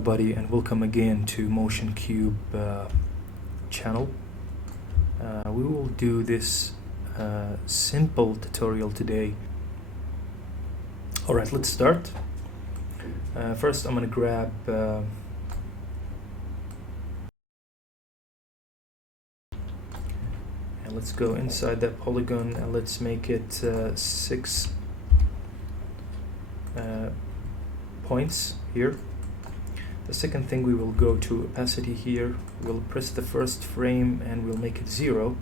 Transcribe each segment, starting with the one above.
everybody, and welcome again to MotionCube channel. We will do this simple tutorial today. Alright, let's start. First I'm going to grab and let's go inside that polygon and let's make it 6 points here. The second thing, we will go to opacity here, we'll press the first frame and we'll make it 0.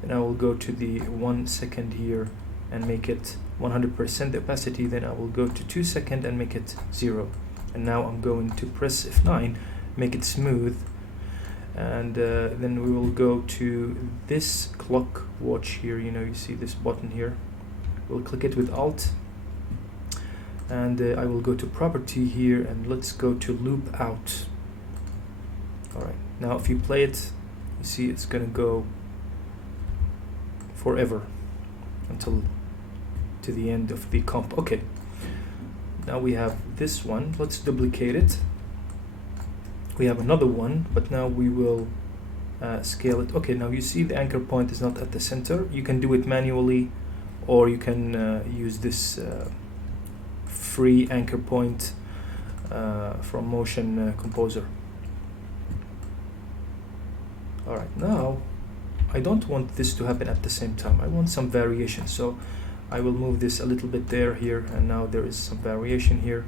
Then I will go to the 1 second here and make it 100% opacity. Then I will go to 2 seconds and make it 0. And now I'm going to press F9, make it smooth, and then we will go to this clock watch here. You see this button here, we'll click it with Alt, and I will go to property here and let's go to loop out. Alright, now if you play it, you see it's gonna go forever until to the end of the comp. Okay, now we have this one, let's duplicate it. We have another one, but now we will scale it. Okay, now you see the anchor point is not at the center. You can do it manually, or you can use this free anchor point from Motion Composer. Alright, now I don't want this to happen at the same time. I want some variation, so I will move this a little bit here, and now there is some variation here.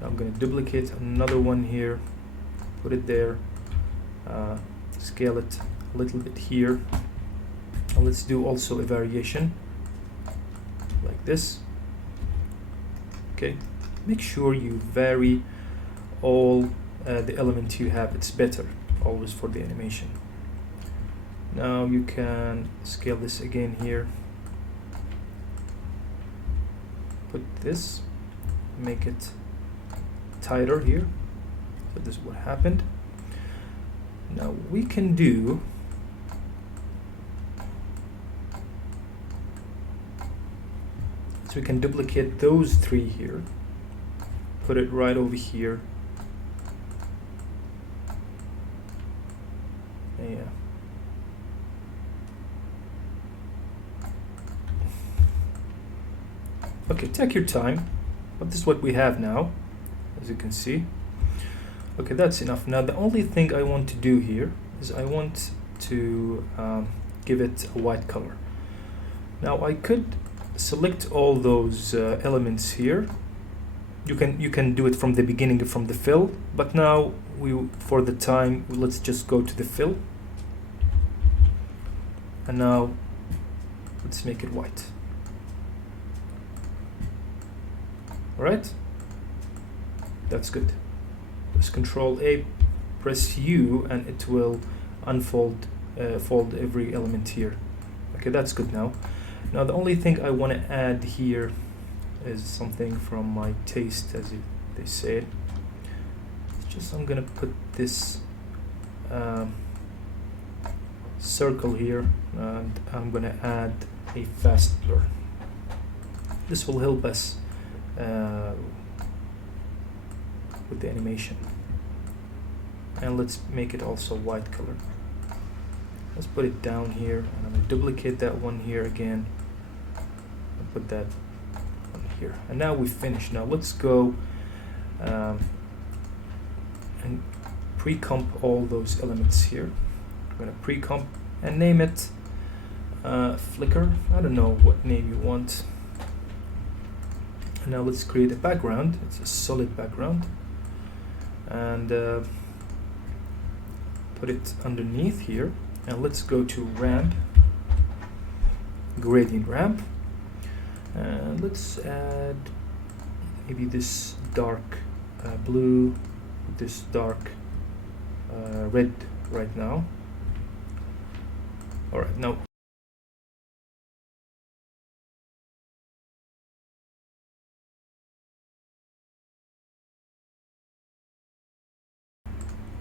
Now I'm going to duplicate another one here, put it there, scale it a little bit here. Now let's do also a variation like this. Okay, make sure you vary all the elements you have. It's better always for the animation. Now you can scale this again here, put this, make it tighter here. So this is what happened. Now we can do so we can duplicate those 3 here, put it right over here. Yeah. Okay, take your time, but this is what we have now, as you can see. Okay, that's enough. Now the only thing I want to do here is I want to give it a white color. Now I could select all those elements here. You can do it from the beginning, from the fill, but now for the time, let's just go to the fill, and now let's make it white. Alright, that's good. Press Control A, press U, and it will unfold fold every element here. Okay, that's good now. Now the only thing I want to add here is something from my taste, as they say it. It's just I'm gonna put this circle here, and I'm gonna add a fast blur. This will help us with the animation. And let's make it also white color. Let's put it down here, and I'm going to duplicate that one here again and put that one here. And now we finished. Now let's go and pre-comp all those elements here. I'm going to pre-comp and name it Flicker. I don't know what name you want. And now let's create a background. It's a solid background, and put it underneath here. And let's go to ramp, gradient ramp, and let's add maybe this dark blue, this dark red right now. Alright, now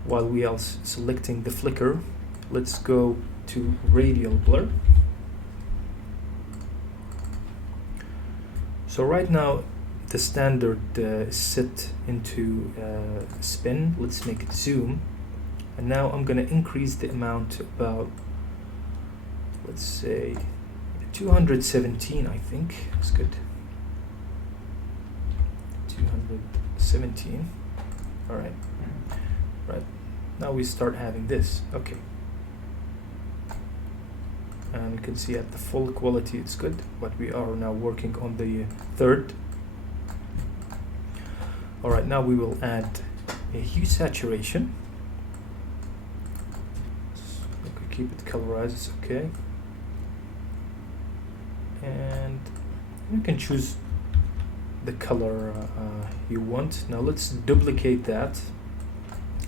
while we are selecting the flicker, let's go to radial blur. So right now the standard is set into spin. Let's make it zoom. And now I'm gonna increase the amount to about, let's say 217, I think is good. 217. All right. Right. Now we start having this. Okay. And you can see at the full quality it's good, but we are now working on the third. All right, now we will add a hue saturation. We could keep it colorized, it's okay. And you can choose the color you want. Now let's duplicate that.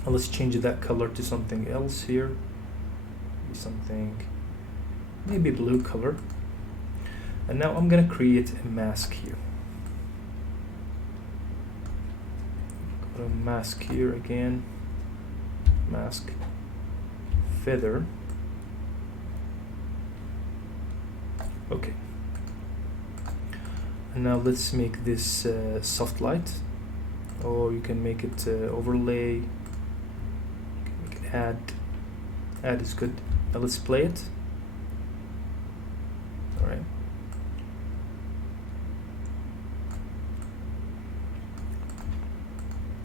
Let's change that color to something else here. Something, maybe blue color. And now I'm gonna create a mask here. Got a mask here again. Mask, feather. Okay. And now let's make this soft light, or you can make it overlay. You can make it add. Add is good. Now let's play it. All right.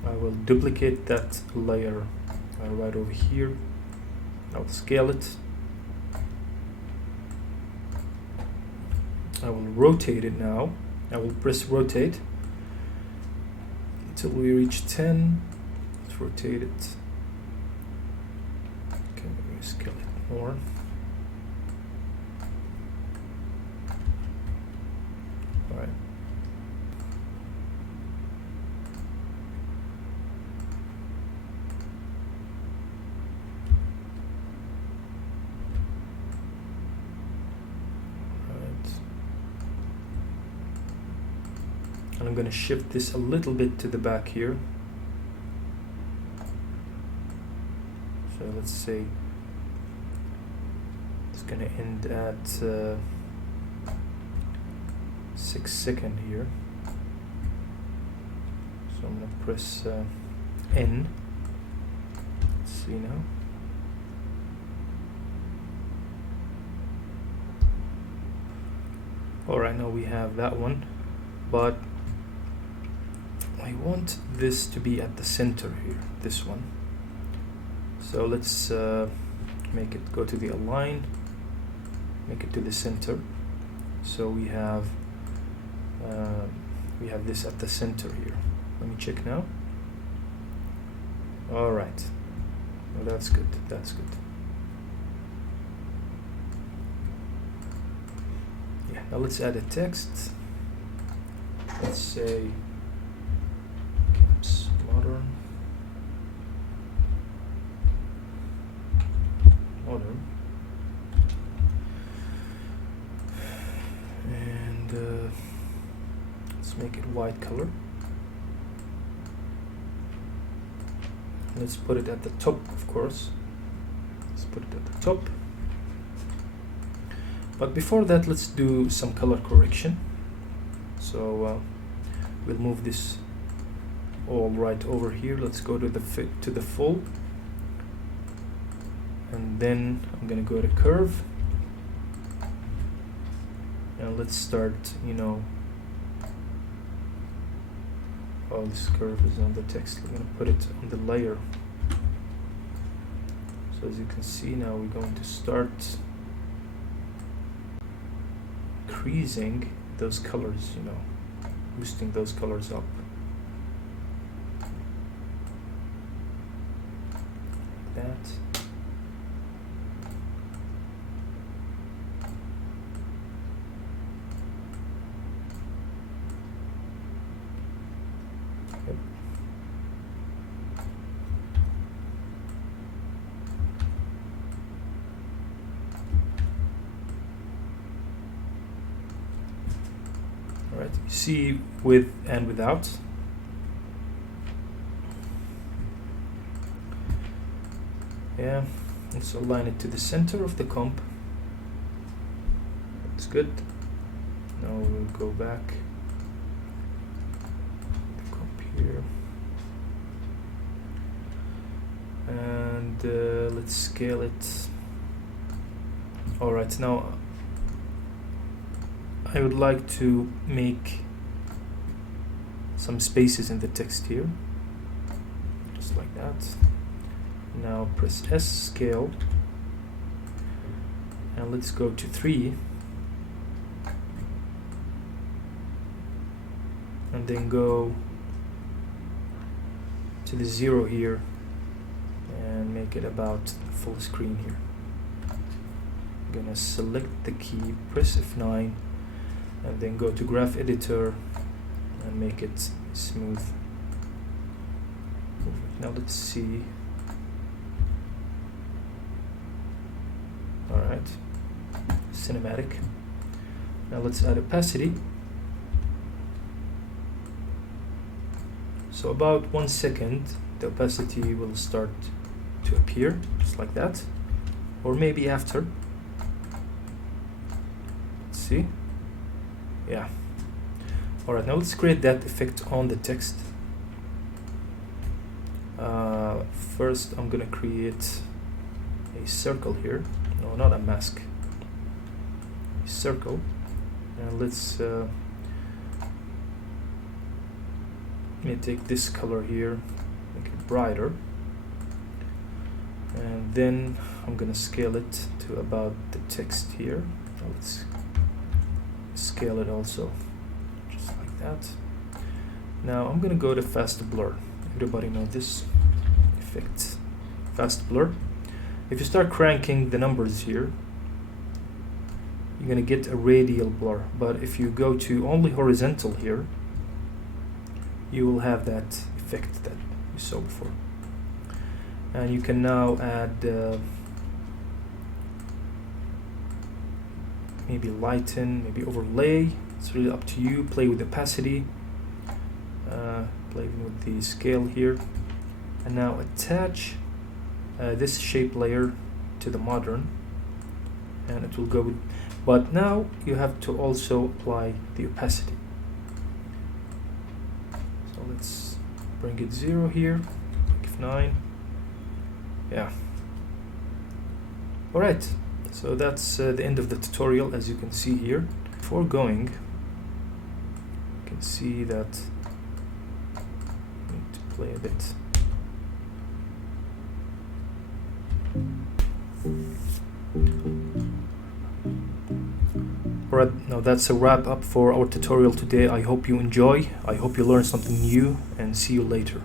I will duplicate that layer right over here. I'll scale it. I will rotate it now. I will press rotate until we reach 10. Let's rotate it. Okay, let me scale it more. All right. And I'm going to shift this a little bit to the back here. So let's say it's going to end at 6 seconds here. So I'm going to press N. Let's see now. Alright, now we have that one, but I want this to be at the center here, this one. So let's make it go to the align, make it to the center. So we have this at the center here. Let me check now. All right, well, that's good. That's good. Yeah. Now let's add a text. Let's say modern. And let's make it white color. Let's put it at the top, of course. Let's put it at the top. But before that, let's do some color correction. So we'll move this all right over here. Let's go to the full, and then I'm gonna go to curve, and let's start, you know, oh, this curve is on the text. I'm gonna put it on the layer. So as you can see now, we're going to start increasing those colors, you know, boosting those colors up. That. Yep. All right, you see with and without. Yeah, let's align it to the center of the comp. That's good. Now we'll go back. here. And let's scale it. Alright, now I would like to make some spaces in the text here, just like that. Now press S, scale, and let's go to 3, and then go to the 0 here and make it about full screen here. I'm gonna select the key, press F9, and then go to graph editor and make it smooth. Now let's see. Alright, cinematic. Now let's add opacity. So about 1 second the opacity will start to appear, just like that, or maybe after. Let's see. Yeah. Alright, now let's create that effect on the text. First I'm gonna create a circle here. No, not a mask. A circle. And let's let me take this color here, make it brighter. And then I'm gonna scale it to about the text here. Now let's scale it also, just like that. Now I'm gonna go to fast blur. Everybody know this effect, fast blur. If you start cranking the numbers here, you're gonna get a radial blur, but if you go to only horizontal here, you will have that effect that you saw before. And you can now add maybe lighten, maybe overlay. It's really up to you. Play with opacity, play with the scale here, and now attach this shape layer to the modern, and it will go with, but now you have to also apply the opacity. So let's bring it 0 here, F9. Yeah. Alright, so that's the end of the tutorial, as you can see here. Before going, you can see that I need to play a bit. Alright, now that's a wrap up for our tutorial today. I hope you enjoy, I hope you learned something new, and see you later.